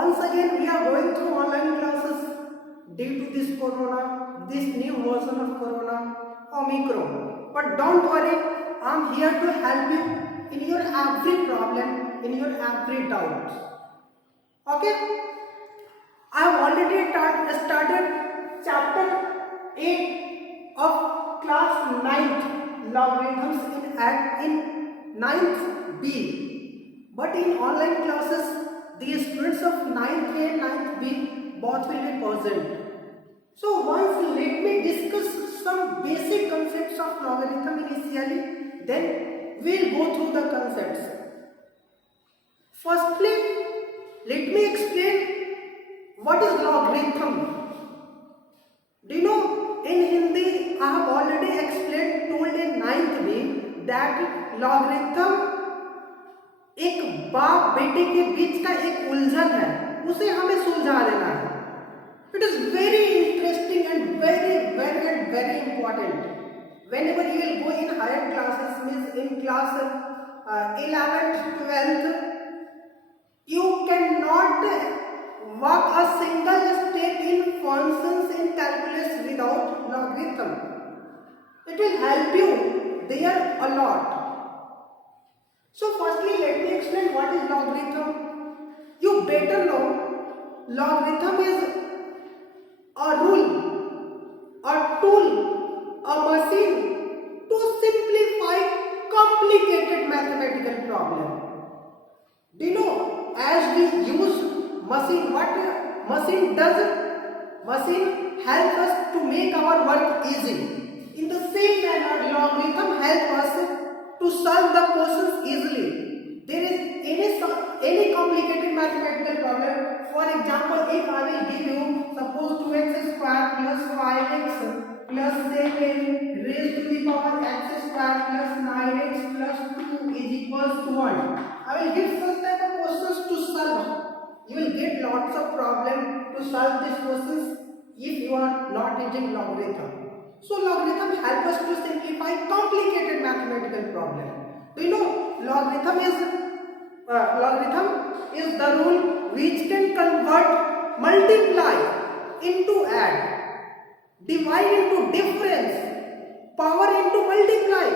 once again we are going through online classes due to this corona, this new version of corona, Omicron. But don't worry, I'm here to help you in your every problem, in your every doubt. Okay, I have already started chapter 8 of class 9th, logarithms in 9th B. But in online classes, the students of 9th A and 9th B both will be present. So once let me discuss some basic concepts of logarithm initially, then we'll go through the concepts. Firstly, let me explain what is logarithm. Do you know, in Hindi I have already explained, told in 9th B that logarithm एक बाप बेटे के बीच का एक उलझन है, उसे हमें सुलझा देना है. It is very interesting and very important. Whenever you will go in higher classes, means in class 11th, 12th, you cannot walk a single step in functions in calculus without logarithm. It will help you there a lot. So firstly, let me explain what is logarithm. You better know logarithm is a rule, a tool, a machine to simplify complicated mathematical problem. Do you know, as we use machine, what machine does? Machine helps us to make our work easy. In the same manner, logarithm helps us to solve the questions easily. There is any complicated mathematical problem. For example, if I will give you suppose 2x square plus 5x plus 7 raised to the power x square plus 9x plus 2 is equals to 1. I will give such type of questions to solve. You will get lots of problems to solve these questions if you are not using logarithm. So logarithm help us to simplify complicated mathematical problem. Do you know, logarithm is the rule which can convert multiply into add, divide into difference, power into multiply.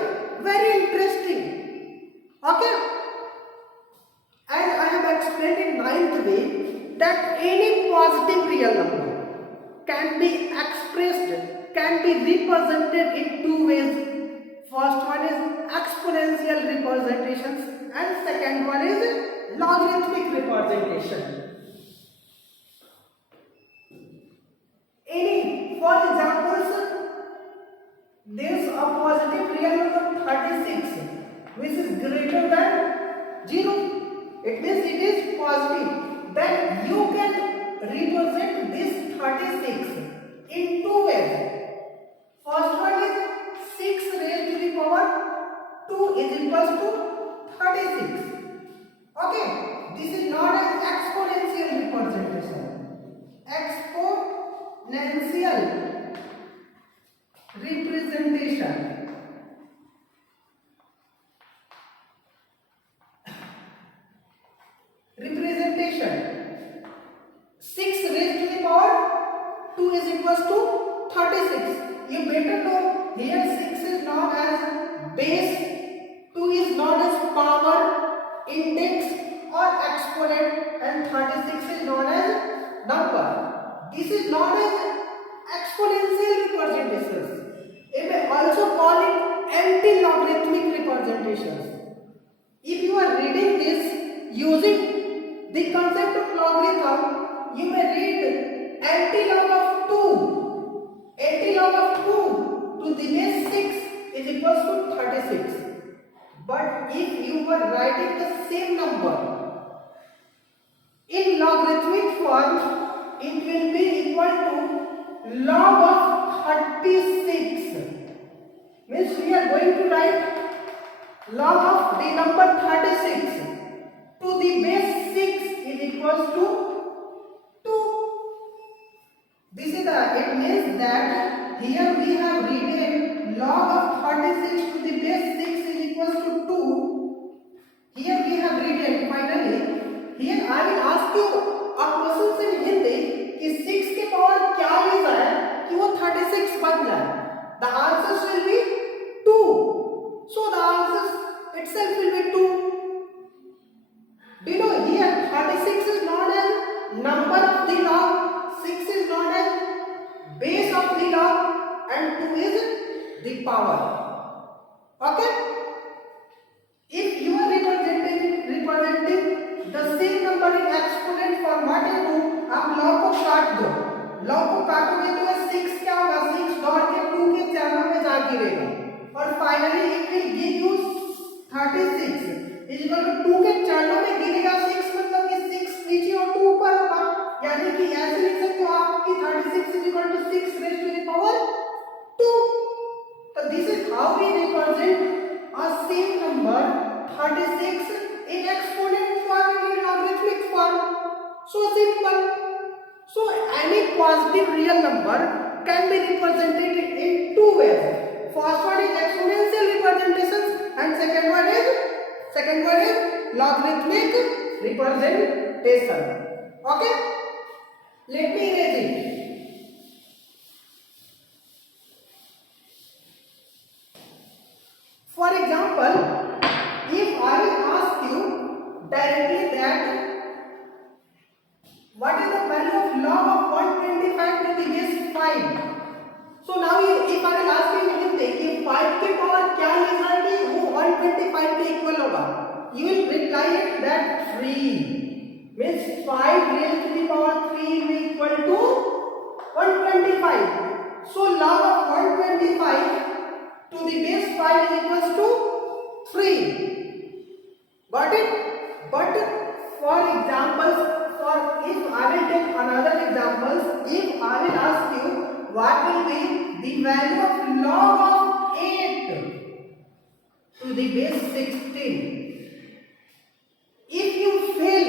Very interesting. Okay, as I have explained in 9th way that any positive real number can be expressed, can be represented in two ways. First one is exponential representations and second one is logarithmic representation. For example, there is a positive real number 36 which is greater than 0. It means it is positive. Then you can represent this 36 in two ways. First one is 6 raised to the power 2 is equals to 36. Okay, this is not an exponential representation. Exponential representation. Representation. 6 raised to the power 2 is equals to 36. You better know here 6 is known as base, 2 is known as power, index or exponent, and 36 is known as number. This is known as exponential representations. You may also call it anti-logarithmic representations. If you are reading this using the concept of logarithm, you may read anti-log of 2. Anti-log of 2 to the base 6 is equals to 36. But if you were writing the same number in logarithmic form, it will be equal to log of 36. Means we are going to write log of the number 36 to the base 6 is equals to 2. This is it means that here we have written log of 36 to the base 6 is equals to 2. Here we have written finally, here I will ask you a the power. Okay? If you are representing the same number in exponent format है तो आप log को काट दो. log को काटोगे तो 6 क्या होगा? 6 दौड़ के 2 के चरणों में जा गिरेगा और finally it will give you 36 is equal to 2 के चरणों में गिरेगा. 6 मतलब कि 6 नीचे और 2 ऊपर होगा. यानी कि ऐसे लिख सकते हो आप कि 36 is equal to 6 raise to the power 2. So this is how we represent a same number 36 in exponent form and in logarithmic form. So simple. So any positive real number can be represented in two ways. First one is exponential representations and second one is logarithmic representation. Okay? Let me erase it. For example, if I will ask you directly that what is the value of log of 125 to the base 5? So now if I will ask you in Hindi कि 5 के power क्या लिखा है कि वो 125 के equal होगा, you will reply it that 3 means 5 raised to the power 3 will equal to 125. So log of 125 to the base 5 is equals to 3. Got it? But for examples, if I will take another examples, if I will ask you what will be the value of log of 8 to the base 16. If you fail,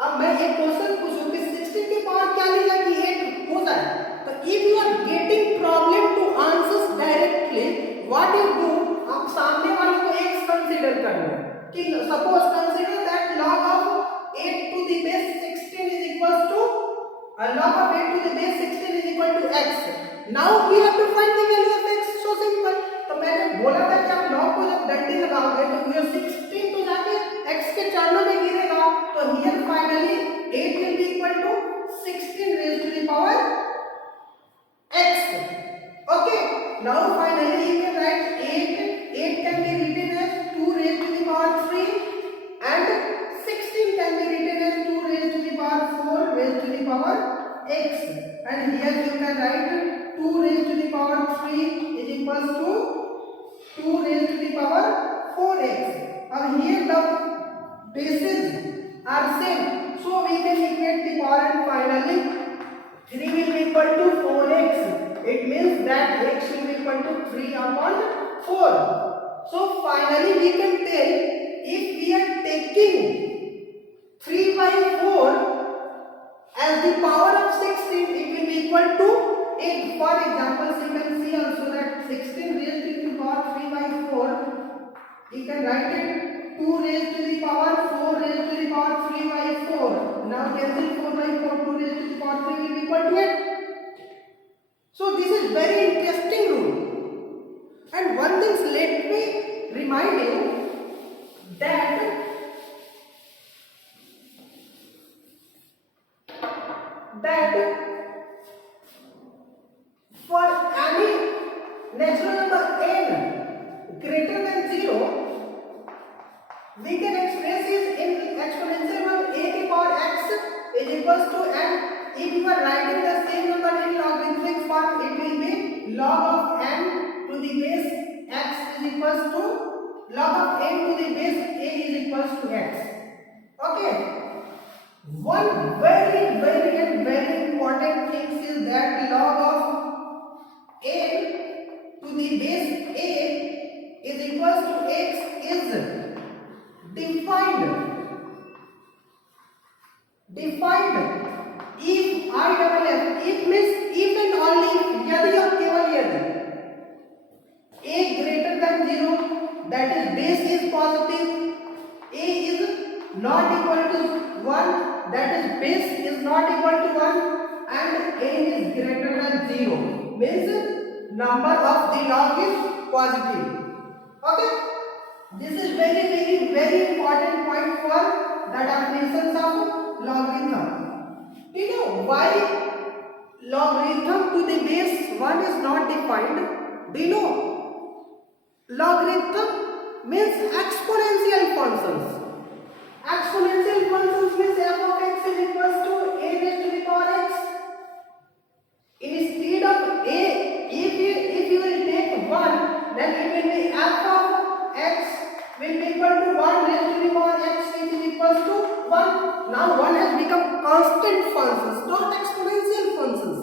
अब मैं एक question पूछूं कि 16 के power क्या लिखा कि 8 हो जाए, तो if you are getting problem to answers directly, what you do, आप सामने वाले को x कंसीडर कर लो कि suppose consider that log of 8 to the base 16 is equals to log of 8 to the base 16 is equal to x. Now we have to find the value of x. So simple. तो मैंने बोला था कि आप log को जब डंडे लगाओगे तो ये 16 तो जाके x के चरणों में गिरेगा. तो here finally 8 will be equal to 16 raised to the power x. Okay. Now finally you can write 8 can be written as 2 raised to the power 3 and 16 can be written as 2 raised to the power 4 raised to the power x. And here you can write 2 raised to the power 3 is equals to 2 raised to the power 4x. Now here the bases are same, so we can equate the power and finally 3 will be equal to 4x. It means that x will be equal to 3 upon 4. So finally we can tell if we are taking 3 by 4 as the power of 16, it will be equal to 8. For example, you can see also that 16 raised to the power 3 by 4, you can write it 2 raised to the power 4 raised to the power 3 by 4. Now cancel 4 by 4, 2 raised to the power 3 will be equal to 8. So this is very interesting rule. And one thing, let me remind you that for any natural number n greater than 0, we can express it in exponential of a to power x is equals to n. If you are writing the same number in logarithmic form, it will be log of n to the base x is equals to log of n to the base a is equals to x. Okay. One very important thing is that log of n to the base a is equals to x is defined if I double f, it means if and only यदि और केवल यदि a greater than 0, that is base is positive, a is not equal to 1, that is base is not equal to 1, and n is greater than 0, means number of the log is positive. Okay, this is very important point for the definitions of logarithm. You know why logarithm to the base 1 is not defined? Do you know logarithm means exponential functions. Exponential functions means f of x is equals to a raised to the power x. Instead of a, if you will take 1, then it will be f of x will be equal to 1 raised to the power x, which is equals to 1. Now 1 has become constant functions, not exponential functions.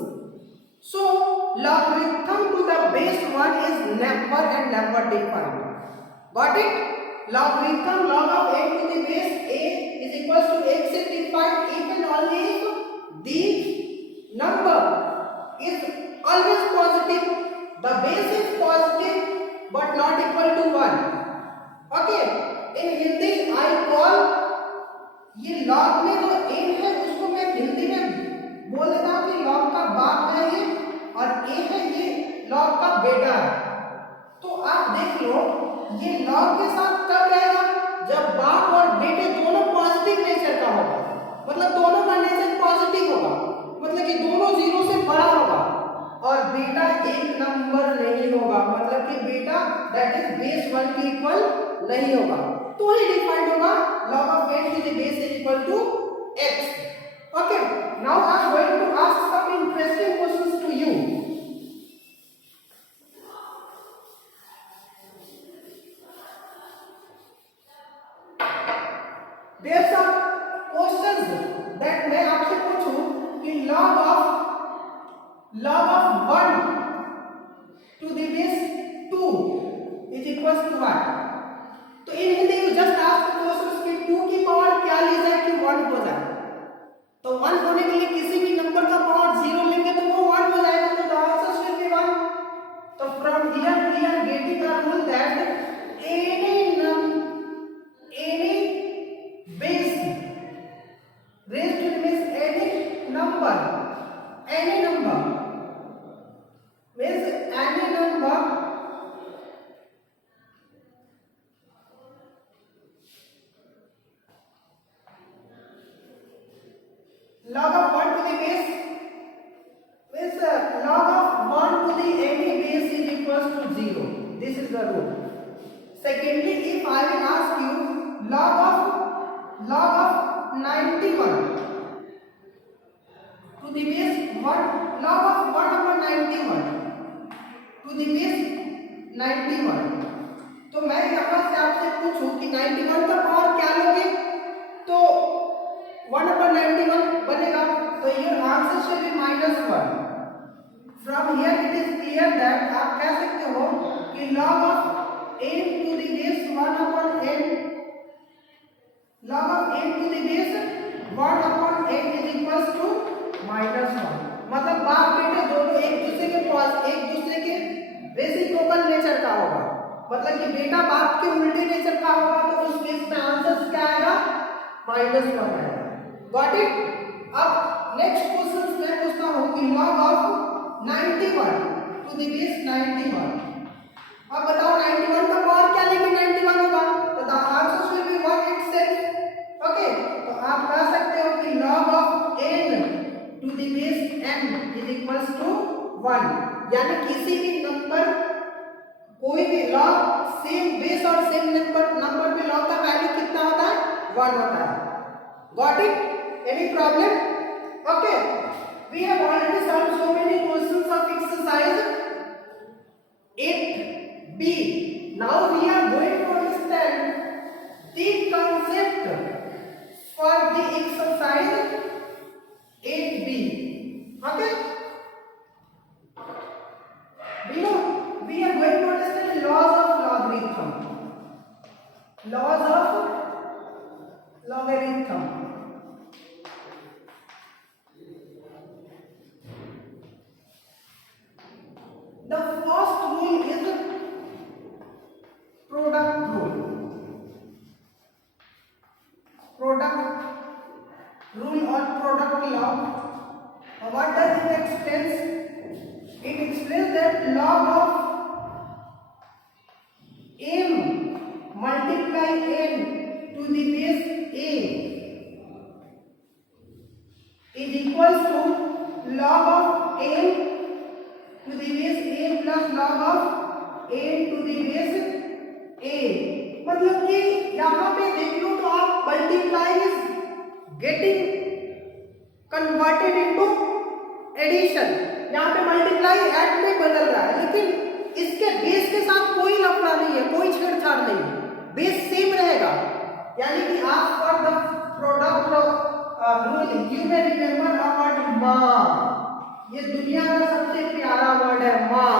So logarithm to the base 1 is never and never defined. Got it? Logarithm log of a to the base a is equals to x is defined if and only if the number is always positive, the base is positive but not equal to 1. Okay, in Hindi I call ये log में जो a है उसको मैं हिंदी में बोल देता हूँ कि log का बाप है ये और a है ये log का बेटा है. तो आप देख लो ये log के साथ कब रहेगा जब बाप और बेटे दोनों पॉजिटिव नेचर का होगा, मतलब दोनों का नेचर पॉजिटिव होगा, मतलब कि दोनों जीरो से बड़ा होगा और बेटा एक नंबर नहीं होगा, मतलब कि बेटा दैट इज बेस 1 के इक्वल नहीं होगा, तो ही डिफाइंड होगा log of a to the base is equal to x. Okay, now I am going to ask some interesting questions to you. There are some questions that मैं आपसे पूछूं कि log of 1 to the base 2 is equals to what? तो इन हिंदी में just ask questions कि 2 की power क्या ली जाए कि 1 हो जाए. तो 1 होने के लिए किसी भी नंबर का पावर 0 लेंगे तो वो 1 हो जाएगा, तो द आंसर शुड बी 1. तो from here we are getting a rule that any base raised to the base any number means any number log of 1 to the base means log of 1 to the any base is equals to 0. This is the rule. Secondly, if I will ask you log of 91 to the base 1, log of 1 upon 91 to the base 91, तो मैं यहाँ से आपसे पूछूं कि 91 का power क्या लोगे, तो 1 upon 91 बनेगा, तो your answer should be -1. From here it is clear that आप कह सकते हो कि log of n to the base 1 upon n, log of n to the base 1 upon n is equals to -1. मतलब बाप बेटे दोनों एक दूसरे के रेसिप्रोकल नेचर का होगा, मतलब कि बेटा बाप के उल्टे नेचर का होगा, तो उस केस में आंसर क्या आएगा, -1 आएगा. Got it? अब नेक्स्ट क्वेश्चन मैं पूछता हूं कि log of 91 to the base 91. अब बताओ 91 का पावर क्या लेके 91 होगा, तो the answer should be 1 itself. Okay, तो आप कह सकते हो कि log of n to the base n is equals to 1. यानी किसी भी नंबर कोई भी log सेम बेस और सेम नंबर पे log का वैल्यू कितना होता है, 1 होता है. Got it? Any problem? Okay, we have already solved so many questions of exercise 8b. now we are going to understand the concept for the exercise 8b. okay, we are going to understand laws of logarithm. The first rule is product rule. Product rule or product law. What does it explain? It explains that log of m multiply n to the base a is equals to log of n to the base a plus log of मतलब कि यहाँ पे देख लो तो आप multiply is getting converted into addition. यहाँ पे मल्टीप्लाई ऐड में बदल रहा है, लेकिन इसके बेस के साथ कोई लफड़ा नहीं है, कोई छेड़छाड़ नहीं है, बेस सेम रहेगा। यानी कि आप for the product rule you may remember a word माँ। ये दुनिया का सबसे प्यारा वर्ड है माँ।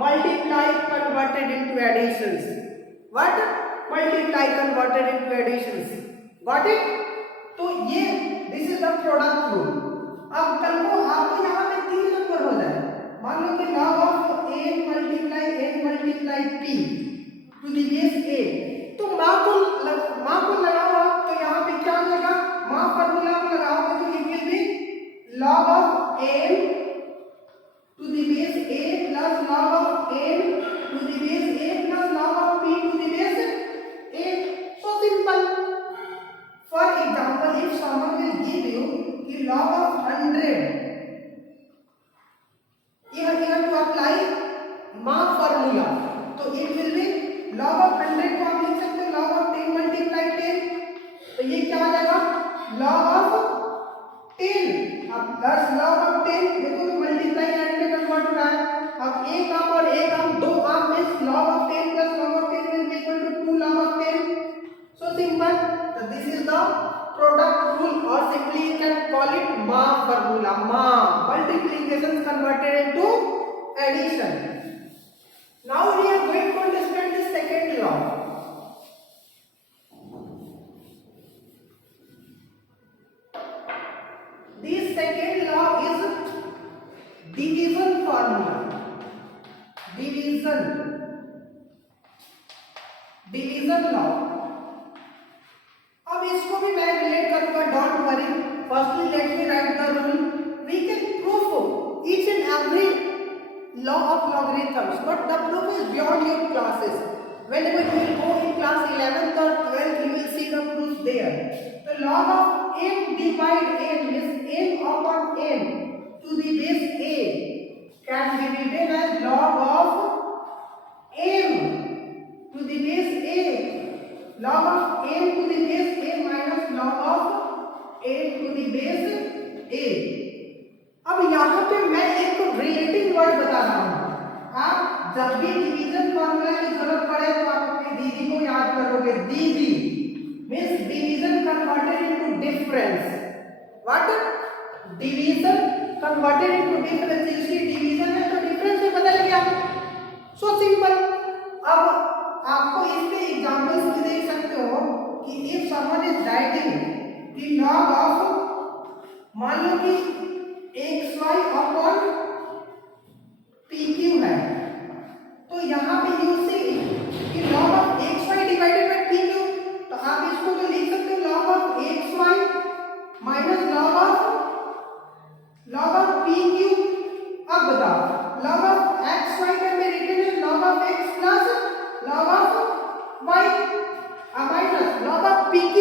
Multiply converted into additions. What? Multiply converted into additions. Got it? तो ये this is the product rule. अब कल को आपको यहाँ पे 3 नंबर हो जाए, मान लो कि log of n multiply p to the base a, तो माँ को लगाओ आप, तो यहाँ पे क्या होगा? माँ फॉर्मूला को लगाओगे तो it will be log of n to the base a plus log of n to the base a plus log of p to the base a। So simple. For example, if someone will give you the log of 100, you have to apply माँ formula, तो it will be log of 100 को आप लिख सकते हो log of 10 multiply 10, तो ये क्या आ जाएगा? log of 10 अब प्लस log of 10, देखो तो मल्टीप्लाई एंड में कन्वर्ट हो रहा है। अब एक आम और एक आम, दो आम means log of 10 plus log of 10 will be equal to 2 log of 10. So simple. So this is the product rule, or simply you can call it Ma formula. Ma, multiplication converted into addition. Now we are going to understand the second law. The second law is division formula. Division law. अब इसको भी मैं relate करूंगा, don't worry. Firstly let me write the rule. We can proof each and every law of logarithms, but the proof is beyond your classes. Whenever you will go in class 11th or 12th, you will see the proof there. The log of m divide n means m upon n to the base a can be written as log of m to the base a. Log of m to the base a minus log of n to the base a. अब यहाँ पे मैं एक relating word बता रहा हूँ। आप जब भी डिवीजन फॉर्मूला की जरूरत पड़े तो आप अपनी दीदी को याद करोगे। दीदी means division converted into difference. What? Division converted into difference. इसकी डिवीजन है तो डिफरेंस में बदल गया। So simple. अब आपको इसके एग्जांपल्स भी देख सकते हो कि if someone is writing the log of, मान लो कि xy अपॉन pq है, तो यहाँ पे यू सी कि log of xy divided by pq, तो आप इसको तो लिख सकते हो log of xy minus log of pq। अब बताओ log of xy can be written as log of x plus log of y minus log of pq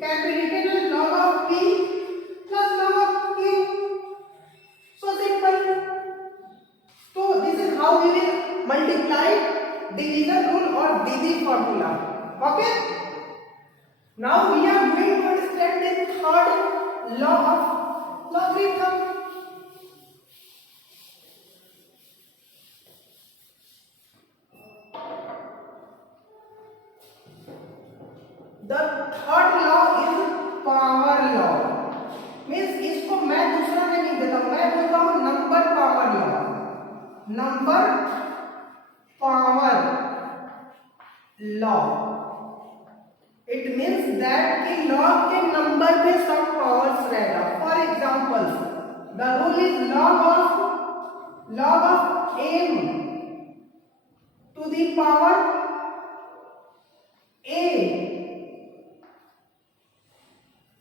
can be written as log of p plus log of q. So simple. So this is how we will multiply division rule or DV formula. Okay. Now we are going to understand the third law of logarithm. The third law is power law. Means इसको मैं दूसरा में नहीं देता, मैं बोलता हूँ number power law. Number power law it means that कि लॉग के नंबर पे सब पावर्स रहेगा। For example the rule is log of m to the power a,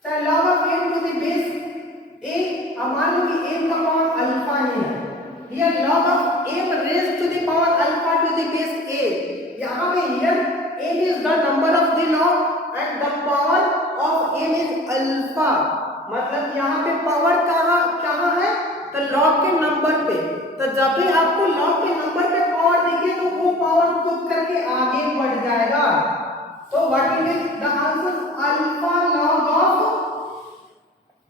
चाहे log of m to the base a। अब मान लो कि m का पावर अल्फा है, here log of m raised to the power alpha to the base a। यहाँ पे here m is the number of the log and the power of m is alpha। मतलब यहाँ पे power कहाँ है? तो log के नंबर पे। तो जब भी आपको log के नंबर पे पावर देंगे तो वो पावर खुद करके आगे बढ़ जाएगा। So what will be the answer? Alpha log of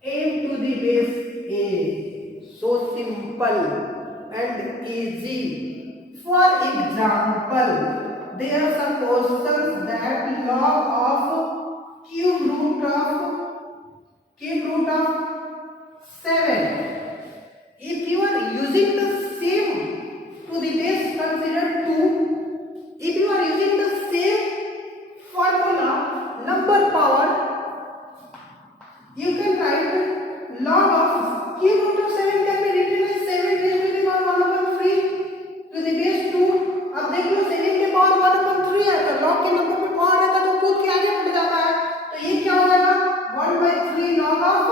m to the base a. So simple and easy. For example, there are some questions that log of cube root of 7. If you are using the same to the base, consider 2. If you are using the same formula, number power, you can write log of cube root of 7 can be written as 7 raised to the power 1 upon 3 to the base 2. अब देख लो 7 के power 1 upon 3 है, तो log के number पे power रहता है तो कूद के आगे बढ़ जाता है, तो ये क्या हो जाएगा 1/3 log of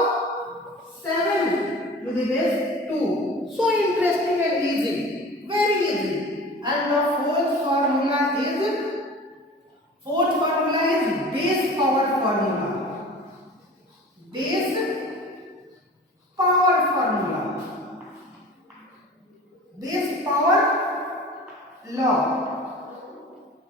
7 to the base 2. So interesting and easy, very easy. And the fourth formula is base power formula. Base power formula. Base power law.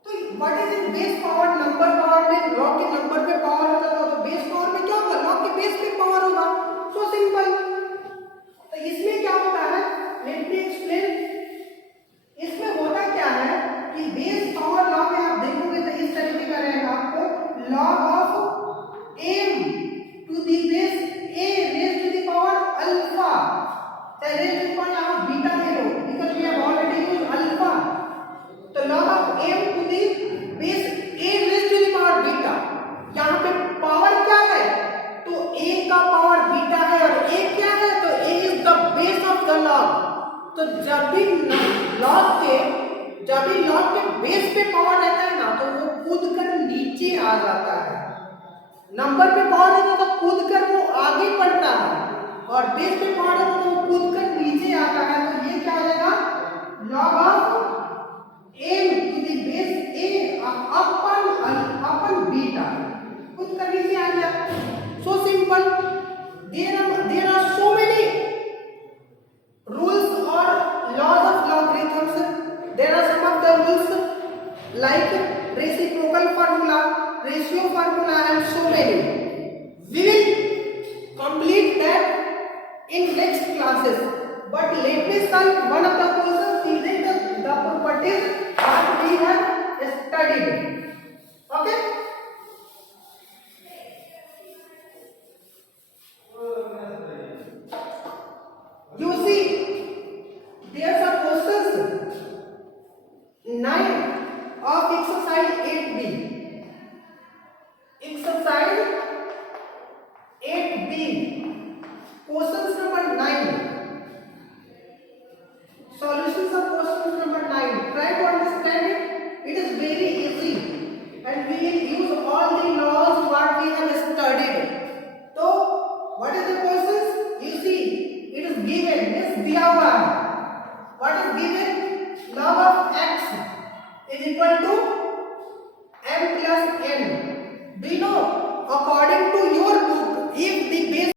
तो what is it? Base power, number power में log के number पे power होता है, तो base power में क्या होगा? log के बेस पे पावर होगा. So simple. तो इसमें क्या होता है? Let me explain. इसमें होता क्या है कि बेस पावर लॉ में आप देखोगे तो इस तरीके का रहेगा आपको log of m to the base a raised to the power alpha. चाहे raised to the power यहाँ बीटा ले लो because we have already used alpha. तो log of m to the base a raised to the power beta. यहाँ पे power क्या है? तो a का पावर बीटा है और a क्या है? तो a is the base of the log. तो जब भी log के बेस पे पावर रहता है ना, तो वो कूद कर नीचे आ जाता है. नंबर पे पावर रहता है तो कूद कर वो आगे बढ़ता है, और बेस पे पावर रहता है तो वो कूद कर नीचे आता है. तो ये क्या हो जाएगा? log of m to the base a upon beta. कूद कर नीचे आ गया. So simple. There are so many rules or laws of logarithms. There are some of the rules like reciprocal formula, ratio formula, and so many.